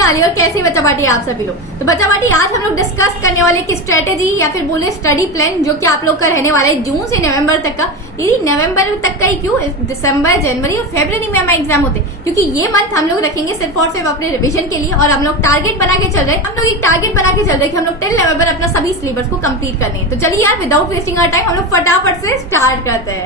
मीनाली और कैसे बच्चा पार्टी आप सभी लोग। तो बच्चा पार्टी आज हम लोग डिस्कस करने वाले कि स्ट्रेटेजी या फिर बोले स्टडी प्लान जो कि आप लोग का रहने वाला है जून से नवंबर तक का। यदि नवंबर तक का ही क्यों, दिसंबर जनवरी और फरवरी में हमारे एग्जाम होते हैं, क्योंकि ये मंथ हम लोग रखेंगे सिर्फ और सिर्फ अपने रिविजन के लिए। और हम लोग टारगेट बना के चल रहे हैं, हम लोग एक टारगेट बना के चल रहे हैं कि हम लोग 10 नवंबर अपना सभी सिलेबस को कंप्लीट करने हैं। तो चलिए यार विदाउट वेस्टिंग आवर टाइम हम लोग फटाफट से स्टार्ट करते हैं।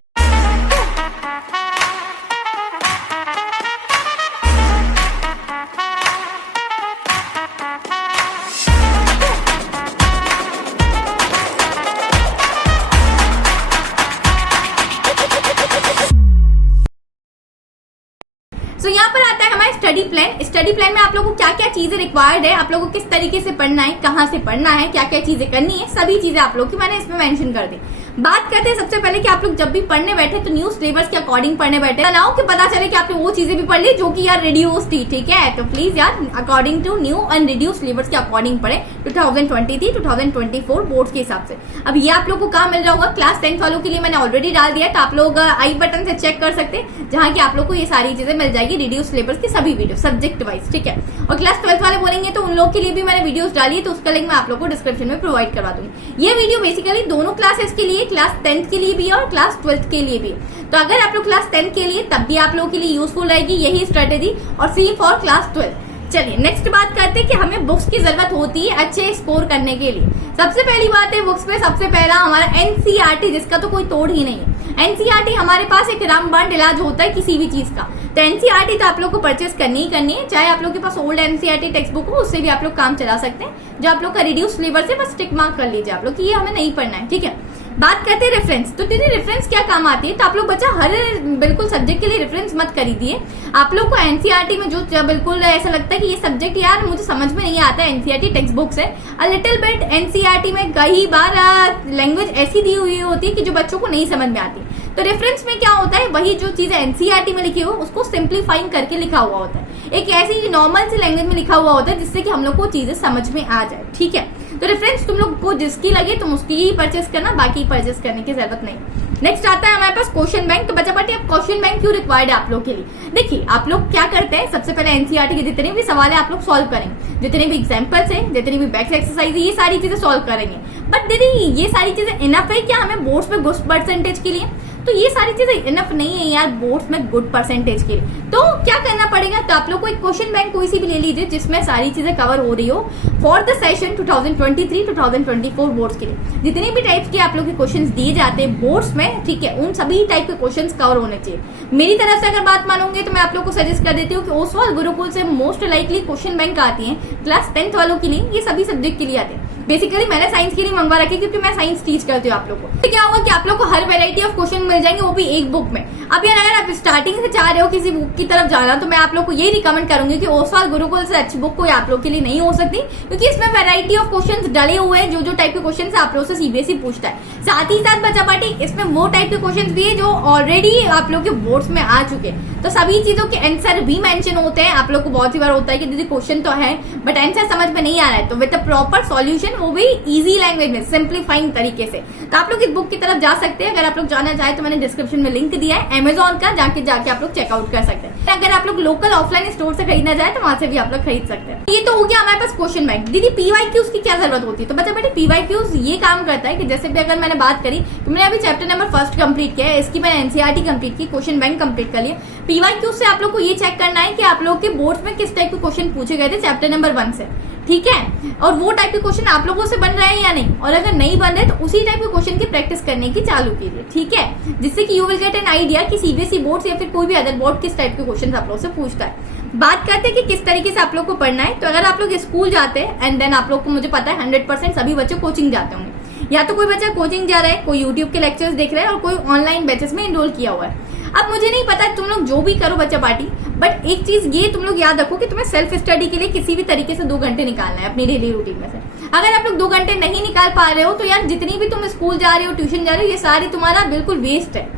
तो यहाँ पर आता है हमारा स्टडी प्लान। स्टडी प्लान में आप लोगों को क्या क्या चीजें रिक्वायर्ड है, आप लोगों को किस तरीके से पढ़ना है, कहाँ से पढ़ना है, क्या क्या चीजें करनी है, सभी चीजें आप लोग की मैंने इसमें मेंशन कर दी। बात करते हैं सबसे पहले कि आप लोग जब भी पढ़ने बैठे तो न्यू सिलेबस के अकॉर्डिंग पढ़ने बैठे, बनाओ कि पता चले कि आपने वो चीजें भी पढ़ ली जो कि यार रिड्यूस थी। ठीक है, तो प्लीज यार according to new and reduce syllabus के अकॉर्डिंग पढ़े 2023-2024 बोर्ड के हिसाब से। अब ये आप लोग को कहाँ मिल रहा होगा, क्लास 10 वालों के लिए मैंने ऑलरेडी डाल दिया, तो आप लोग आई बटन से चेक कर सकते हैं जहाँ की आप लोग को ये सारी चीजें मिल जाएगी रिड्यूस सिलेबस की सभी वीडियो सब्जेक्ट वाइज। ठीक है, और क्लास 12 वाले बोलेंगे तो उन लोग के लिए भी मैंने वीडियोस डाली है, तो उसका लिंक मैं आप लोग को डिस्क्रिप्शन में प्रोवाइड करवा दूंगी। ये वीडियो बेसिकली दोनों क्लासेस के लिए, क्लास 10th के लिए भी और क्लास 12th के लिए भी। तो अगर आप लोग क्लास 10 के लिए तब भी आप लोगों के लिए यूजफुल रहेगी यही स्ट्रेटेजी, और सेम फॉर क्लास 12। चलिए नेक्स्ट बात करते हैं कि हमें बुक्स की जरूरत होती है अच्छे स्कोर करने के लिए। सबसे पहली बात है बुक्स पे सबसे पहला हमारा एनसीईआरटी, जिसका तो कोई तोड़ ही नहीं है। एनसीईआरटी हमारे पास एक रामबाण इलाज होता है किसी भी चीज का। तो एनसीईआरटी तो आप लोग को परचेस करनी ही करनी है, चाहे आप लोग के पास ओल्ड एनसीईआरटी टेक्स्ट बुक हो उससे भी आप लोग काम चला सकते हैं। जो आप लोग का रिड्यूस सिलेबस है बस टिक मार्क कर लीजिए आप लोग कि ये हमें नहीं पढ़ना है। ठीक है, बात करते हैं रेफरेंस। तो दीदी रेफरेंस क्या काम आती है, तो आप लोग बच्चा हर बिल्कुल सब्जेक्ट के लिए रेफरेंस मत खरीदिए। आप लोग को एनसीईआरटी में जो बिल्कुल ऐसा लगता है कि ये सब्जेक्ट यार मुझे समझ में नहीं आता है, एनसीईआरटी टेक्स्ट बुक से अ लिटिल बिट एनसीईआरटी में कई बार लैंग्वेज ऐसी दी हुई होती है कि जो बच्चों को नहीं समझ में आती। तो रेफरेंस में क्या होता है, वही जो चीजें एनसीईआरटी में लिखी हो उसको सिंप्लीफाइंग करके लिखा हुआ होता है, एक ऐसी नॉर्मल सी लैंग्वेज में लिखा हुआ होता है जिससे कि हम लोग को चीजें समझ में आ जाए। ठीक है, तो रेफरेंस तुम लोग को जिसकी लगे तुम उसकी ही परचेस करना, बाकी परचेस करने की जरूरत नहीं। नेक्स्ट आता है हमारे पास क्वेश्चन बैंक। तो बच्चा पार्टी अब क्वेश्चन बैंक क्यों रिक्वायर्ड है आप लोग के लिए, देखिए आप लोग क्या करते हैं, सबसे पहले एनसीईआरटी के जितने भी सवाल है आप लोग सॉल्व करेंगे, जितने भी एग्जाम्पल्स है, जितनी भी बैक एक्सरसाइज है, ये सारी चीजें सॉल्व करेंगे। बट दीदी ये सारी चीजें इनफ है क्या हमें बोर्ड्स में गुड परसेंटेज के लिए, तो ये सारी चीजें इनफ नहीं है यार बोर्ड्स में गुड परसेंटेज के लिए। तो क्या करना पड़ेगा, तो आप लोग को एक क्वेश्चन बैंक कोई सी भी ले लीजिए जिसमें सारी चीजें कवर हो रही हो फॉर द सेशन 2023-2024 बोर्ड्स के लिए। जितने भी टाइप्स के आप लोग के क्वेश्चंस दिए जाते हैं बोर्ड्स में, ठीक है, उन सभी टाइप के क्वेश्चंस कवर होने चाहिए। मेरी तरफ से अगर बात मानोगे तो मैं आप लोग को सजेस्ट कर देती हूँ कि ओसवाल गुरुकुल से मोस्ट लाइकली क्वेश्चन बैंक आती है क्लास 10th वालों के लिए, ये सभी सब्जेक्ट के लिए आते हैं। बेसिकली मैंने साइंस के लिए मंगवा रखी क्योंकि मैं साइंस टीच करती हूँ आप लोग को। तो क्या होगा कि आप लोग को हर वेराइटी ऑफ क्वेश्चन मिल जाएंगे, वो भी एक बुक में। अब यार अगर आप स्टार्टिंग से चाह रहे हो किसी बुक की तरफ जाना तो मैं आप लोग को यही रिकमेंड करूंगी कि ओसवाल गुरुकुल से अच्छी बुक कोई आप लोग के लिए नहीं हो सकती, क्योंकि इसमें वेराइटी ऑफ क्वेश्चंस डले हुए हैं, जो टाइप के क्वेश्चंस आप लोग से सीबीएसई पूछता है। साथ ही साथ बच्चा पार्टी इसमें वो टाइप के क्वेश्चंस भी है जो ऑलरेडी आप लोग के बोर्ड्स में आ चुके हैं, तो सभी चीजों के आंसर भी मेंशन होते हैं। आप लोग को बहुत सी बार होता है कि दीदी क्वेश्चन तो है बट आंसर समझ में नहीं आ रहा है, तो विद प्रॉपर सॉल्यूशन, वो भी इजी लैंग्वेज में सिंप्लीफाइंग तरीके से। तो आप लोग इस बुक की तरफ जा सकते हैं, अगर आप लोग जाना चाहे तो मैंने डिस्क्रिप्शन में लिंक दिया है अमेजॉन का, जाके आप लोग चेकआउट कर सकते हैं। अगर आप लोग लोकल ऑफलाइन स्टोर से खरीदना चाहे तो वहां से भी आप लोग खरीद सकते हैं। ये तो हो गया हमारे पास क्वेश्चन बैंक। दीदी पीवाईक्यूज की क्या जरूरत होती है, तो बच्चा बेटे पीवाईक्यूज ये काम करता है कि जैसे भी अगर मैंने बात करी तो मैंने अभी चैप्टर नंबर 1 कंप्लीट किया है, इसकी मैंने एनसीईआरटी कंप्लीट की, क्वेश्चन बैंक कंप्लीट कर लिया। पीवाईक्यूज से आप लोग को ये चेक करना है कि आप लोग के बोर्ड्स में किस टाइप के क्वेश्चन पूछे गए थे चैप्टर नंबर 1 से। ठीक है, और वो टाइप के क्वेश्चन आप लोगों से बन रहे हैं या नहीं, और अगर नहीं बन रहे तो उसी टाइप के क्वेश्चन की प्रैक्टिस करने की चालू कीजिए। ठीक है, जिससे कि you will get an idea कि सीबीएसई बोर्ड या फिर कोई भी अदर बोर्ड किस टाइप के क्वेश्चन आप लोग से पूछता है। बात करते हैं कि किस तरीके से आप लोग को पढ़ना है। तो अगर आप लोग स्कूल जाते हैं एंड देन आप लोग को, मुझे पता है 100% सभी बच्चे कोचिंग जाते होंगे, या तो कोई बच्चा कोचिंग जा रहा है, कोई यूट्यूब के लेक्चर्स देख रहा है और कोई ऑनलाइन बैचेस में एनरोल किया हुआ है। अब मुझे नहीं पता तुम लोग जो भी करो बच्चा पार्टी, बट एक चीज ये तुम लोग याद रखो कि तुम्हें सेल्फ स्टडी के लिए किसी भी तरीके से 2 घंटे निकालना है अपनी डेली रूटीन में से। अगर आप लोग 2 घंटे नहीं निकाल पा रहे हो तो यार जितनी भी तुम स्कूल जा रहे हो, ट्यूशन जा रहे हो, ये सारी तुम्हारा बिल्कुल वेस्ट है।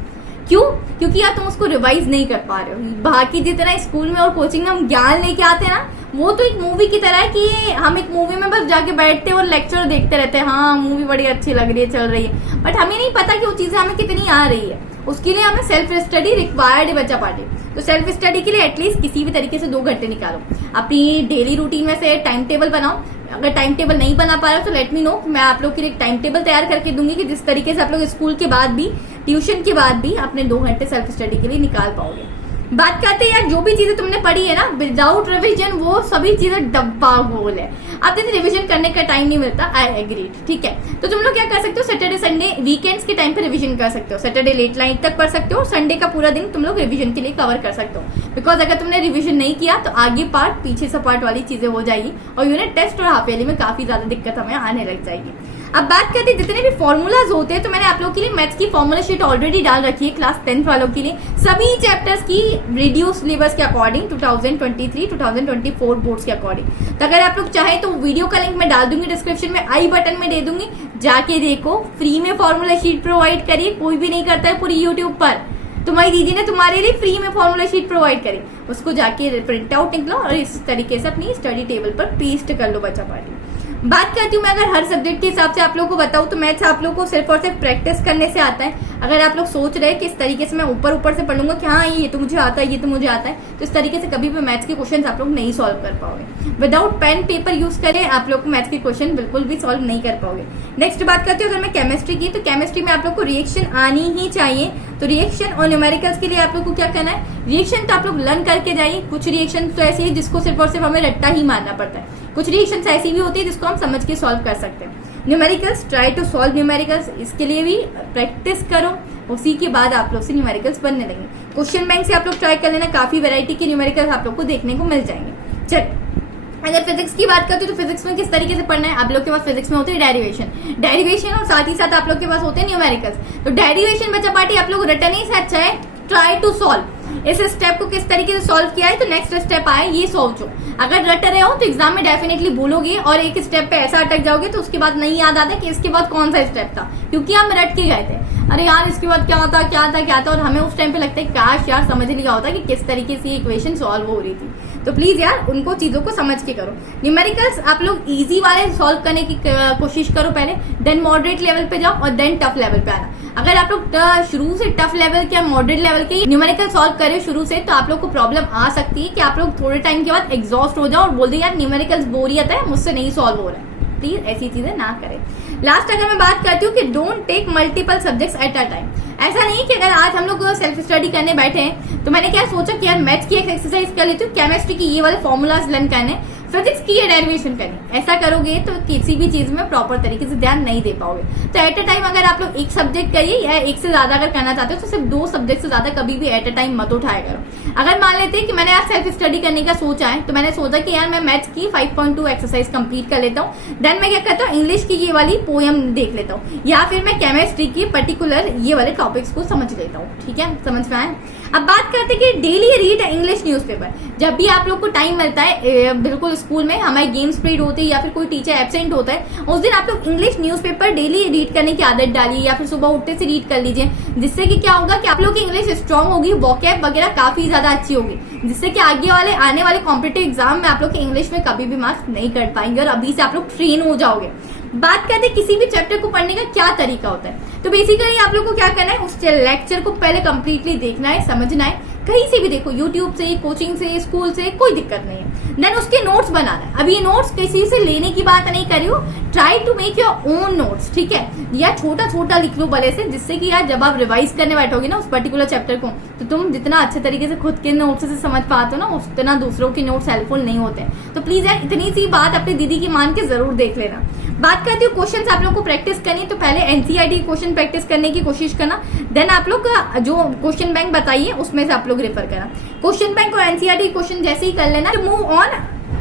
क्यों, क्योंकि यार तुम उसको रिवाइज नहीं कर पा रहे हो। बाकी जितना स्कूल में और कोचिंग में हम ज्ञान लेके आते हैं ना, वो तो एक मूवी की तरह है कि हम एक मूवी में बस जाके बैठते हैं और लेक्चर देखते रहते हैं, हाँ मूवी बड़ी अच्छी लग रही है, चल रही है, बट हमें नहीं पता कि वो चीजें हमें कितनी आ रही है। उसके लिए हमें सेल्फ स्टडी रिक्वायर्ड है बच्चा पार्टी। तो सेल्फ स्टडी के लिए एटलीस्ट किसी भी तरीके से 2 घंटे निकालो। अपनी डेली रूटीन में से टाइम टेबल बनाओ। अगर टाइम टेबल नहीं बना पा रहे हो तो लेट मी नो, मैं आप लोग के लिए एक टाइम टेबल तैयार करके दूंगी कि जिस तरीके से आप लोग स्कूल के बाद भी, ट्यूशन के बाद भी अपने 2 घंटे सेल्फ स्टडी के लिए निकाल पाओगे। बात करते हैं यार, जो भी चीजें तुमने पढ़ी है ना विदाउट रिवीजन, वो सभी चीजें डब्बा गोल है। अब जैसे रिवीजन करने का टाइम नहीं मिलता, आई एग्री, ठीक है। तो तुम लोग क्या कर सकते हो, सैटरडे संडे वीकेंड्स के टाइम पे रिवीजन कर सकते हो। सैटरडे लेट नाइट तक पढ़ सकते हो, संडे का पूरा दिन तुम लोग रिवीजन के लिए कवर कर सकते हो। बिकॉज अगर तुमने रिवीजन नहीं किया तो आगे पार्ट पीछे से पार्ट वाली चीजें हो जाएगी और यूनिट टेस्ट और हाफ ईयरली में काफी ज्यादा दिक्कत हमें आने लग जाएगी। अब बात करते हैं जितने भी फॉर्मूलाज होते हैं, तो मैंने आप लोग के लिए मैथ्स की फॉर्मूला शीट ऑलरेडी डाल रखी है क्लास 10th वालों के लिए, सभी चैप्टर्स की रिड्यूस सिलेबस के अकॉर्डिंग 2023-2024 बोर्ड्स के अकॉर्डिंग। तो अगर आप लोग चाहे तो वीडियो का लिंक मैं डाल दूंगी डिस्क्रिप्शन में, आई बटन में दे दूंगी, जाके देखो। फ्री में फॉर्मूला शीट प्रोवाइड करिए, कोई भी नहीं करता है पूरी यूट्यूब पर। तुम्हारी दीदी ने तुम्हारे लिए फ्री में फॉर्मूला शीट प्रोवाइड करी, उसको जाके प्रिंट आउट निकलो और इस तरीके से अपनी स्टडी टेबल पर पेस्ट कर लो बच्चा पार्टी। बात करती हूँ मैं अगर हर सब्जेक्ट के हिसाब से आप लोगों को बताऊँ तो मैथ्स आप लोगों को सिर्फ और सिर्फ प्रैक्टिस करने से आता है। अगर आप लोग सोच रहे हैं कि इस तरीके से मैं ऊपर से पढ़ूंगा कि हाँ ये तो मुझे आता है, ये तो मुझे आता है, तो इस तरीके से कभी भी मैथ्स के क्वेश्चन आप लोग नहीं सॉल्व कर पाओगे। विदाउट पेन पेपर यूज करें आप लोग मैथ्स के क्वेश्चन बिल्कुल भी सॉल्व नहीं कर पाओगे। नेक्स्ट बात करते हो अगर मैं केमिस्ट्री की, तो केमिस्ट्री में आप लोग को रिएक्शन आनी ही चाहिए। तो रिएक्शन और न्यूमेरिकल्स के लिए आप लोग को क्या करना है, रिएक्शन तो आप लोग लर्न करके जाइए। कुछ रिएक्शन तो ऐसी है जिसको सिर्फ और सिर्फ हमें रट्टा ही मारना पड़ता है, कुछ रिएक्शन ऐसी भी होती है जिसको हम समझ के सॉल्व कर सकते हैं। Numericals, try to solve numericals, इसके लिए भी प्रैक्टिस करो, उसी के बाद आप लोग से न्यूमेरिकल्स बनने लगेंगे। क्वेश्चन बैंक से आप लोग ट्राई कर लेना, काफी वैरायटी के न्यूमेरिकल्स आप लोग को देखने को मिल जाएंगे। चल अगर फिजिक्स की बात करते हो तो फिजिक्स में किस तरीके से पढ़ना है, आप लोग के पास फिजिक्स में होते हैं डेरिवेशन और साथ ही साथ आप लोग के पास होते हैं न्यूमेरिकल्स। तो डेरिवेशन बच्चा पार्टी आप लोग रटने ही से अच्छा है, ट्राई टू सॉल्व। इस स्टेप को किस तरीके से सॉल्व किया है तो नेक्स्ट स्टेप आए ये सोचो। अगर रट रहे हो तो एग्जाम में डेफिनेटली भूलोगे और एक स्टेप पे ऐसा अटक जाओगे तो उसके बाद नहीं याद आता कि इसके बाद कौन सा स्टेप था, क्योंकि हम रट के गए थे। अरे यार इसके बाद क्या था क्या था क्या था, और हमें उस टाइम पे लगता है काश यार समझ लिया होता कि किस तरीके से इक्वेशन सॉल्व हो रही थी। तो प्लीज यार उनको चीजों को समझ के करो। न्यूमेरिकल्स आप लोग इजी वाले सॉल्व करने की कोशिश करो पहले, देन मॉडरेट लेवल पे जाओ और देन टफ लेवल पे आना। अगर आप लोग शुरू से टफ लेवल या मॉडरेट लेवल के न्यूमेरिकल सॉल्व करें शुरू से, तो आप लोग को प्रॉब्लम आ सकती है कि आप लोग थोड़े टाइम के बाद एग्जॉस्ट हो जाओ और बोल दे यार न्यूमेरिकल्स बोरियत है, मुझसे नहीं सॉल्व हो रहा है। प्लीज ऐसी चीजें ना करें। लास्ट अगर मैं बात करती हूँ कि don't take multiple subjects at a time. ऐसा नहीं कि अगर आज हम लोग सेल्फ स्टडी करने बैठे हैं तो मैंने क्या सोचा कि यार मैथ्स की एक एक्सरसाइज कर लेती हूँ, केमिस्ट्री की ये वाले फॉर्मूलाज लर्न करने, फिजिक्स की ये डेरिवेशन करनी। ऐसा करोगे तो किसी भी चीज में प्रॉपर तरीके से ध्यान नहीं दे पाओगे। तो एट अ टाइम अगर आप लोग एक सब्जेक्ट करिए या एक से ज्यादा अगर करना चाहते हो तो सिर्फ 2 सब्जेक्ट से ज्यादा कभी भी एट अ टाइम मत उठाया करो। अगर मान लेते हैं कि मैंने आज सेल्फ स्टडी करने का सोचा है, तो मैंने सोचा कि यार मैं मैथ्स की 5.2 एक्सरसाइज कंप्लीट कर लेता हूँ, देन मैं क्या करता हूँ इंग्लिश की ये वाली पोएम देख लेता हूँ, या फिर मैं केमिस्ट्री की पर्टिकुलर ये वाले टॉपिक्स को समझ लेता हूँ। ठीक है, समझ में आए। अब बात करते हैं कि डेली रीड इंग्लिश न्यूज़पेपर। जब भी आप लोग को टाइम मिलता है, बिल्कुल स्कूल में हमारे गेम्स पीरियड होती है या फिर कोई टीचर एब्सेंट होता है, उस दिन आप लोग इंग्लिश न्यूज़पेपर डेली रीड करने की आदत डालिए या फिर सुबह उठते से रीड कर लीजिए, जिससे कि क्या होगा कि आप लोग की इंग्लिश स्ट्रांग होगी, वोकैब वगैरह काफी ज्यादा अच्छी होगी, जिससे कि आने वाले कॉम्पिटिटिव एग्जाम में आप लोग के इंग्लिश में कभी भी मार्क्स नहीं कर पाएंगे और अभी से आप लोग ट्रेन हो जाओगे। बात करते हैं किसी भी चैप्टर को पढ़ने का क्या तरीका होता है, तो बेसिकली आप लोग को क्या करना है, उस लेक्चर को पहले कंप्लीटली देखना है, समझना है, कहीं से भी देखो, यूट्यूब से, कोचिंग से, स्कूल से, कोई दिक्कत नहीं है। देन उसके नोट्स बनाना है। अब ये नोट्स किसी से लेने की बात नहीं कर रही हूँ, try to make your own notes, ठीक है, या छोटा छोटा लिख लो बड़े से, जिससे कि यार जब आप रिवाइज करने बैठोगे ना उस पर्टिकुलर चैप्टर को, तो तुम जितना अच्छे तरीके से खुद के नोट्स से समझ पाते हो ना, उतना दूसरों के नोट्स हेल्पफुल नहीं होते। तो प्लीज यार इतनी सी बात अपनी दीदी की मान के जरूर देख लेना। बात करती हूँ क्वेश्चन आप लोग को प्रैक्टिस करनी, तो पहले एनसीईआरटी क्वेश्चन प्रैक्टिस करने की कोशिश करना, देन आप लोग जो क्वेश्चन बैंक बताइए उसमें से आप लोग रेफर करना। क्वेश्चन बैंक और एनसीईआरटी क्वेश्चन जैसे ही कर लेना, मूव ऑन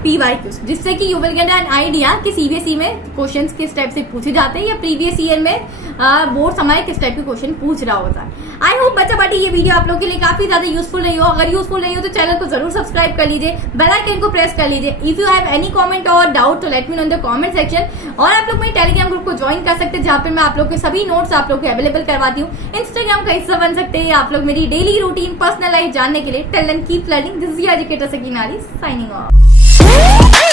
PYQs, जिससे कि you will get an idea कि सीबीएसई में क्वेश्चंस किस टाइप से पूछे जाते हैं या प्रीवियस ईयर में बोर्ड हमारे किस टाइप के क्वेश्चन पूछ रहा होता है। आई होप बच्चा पार्टी ये वीडियो आप लोग के लिए काफी ज्यादा यूजफुल रही हो। अगर यूजफुल रही हो तो चैनल को जरूर सब्सक्राइब कर लीजिए, बेल आइकन को प्रेस कर लीजिए। If you have any comment और डाउट तो let me know in the comment section. और आप लोग मेरे टेलीग्राम ग्रुप को ज्वाइन कर सकते हैं, जहाँ पे मैं आप लोग के सभी नोट्स आप लोग को अवेलेबल करवाती हूँ। इंस्टाग्राम का हिस्सा बन सकते हैं आप लोग मेरी डेली रूटीन, पर्सनल लाइफ जानने के लिए। Till then keep learning. This is educator Sakina Ali signing of.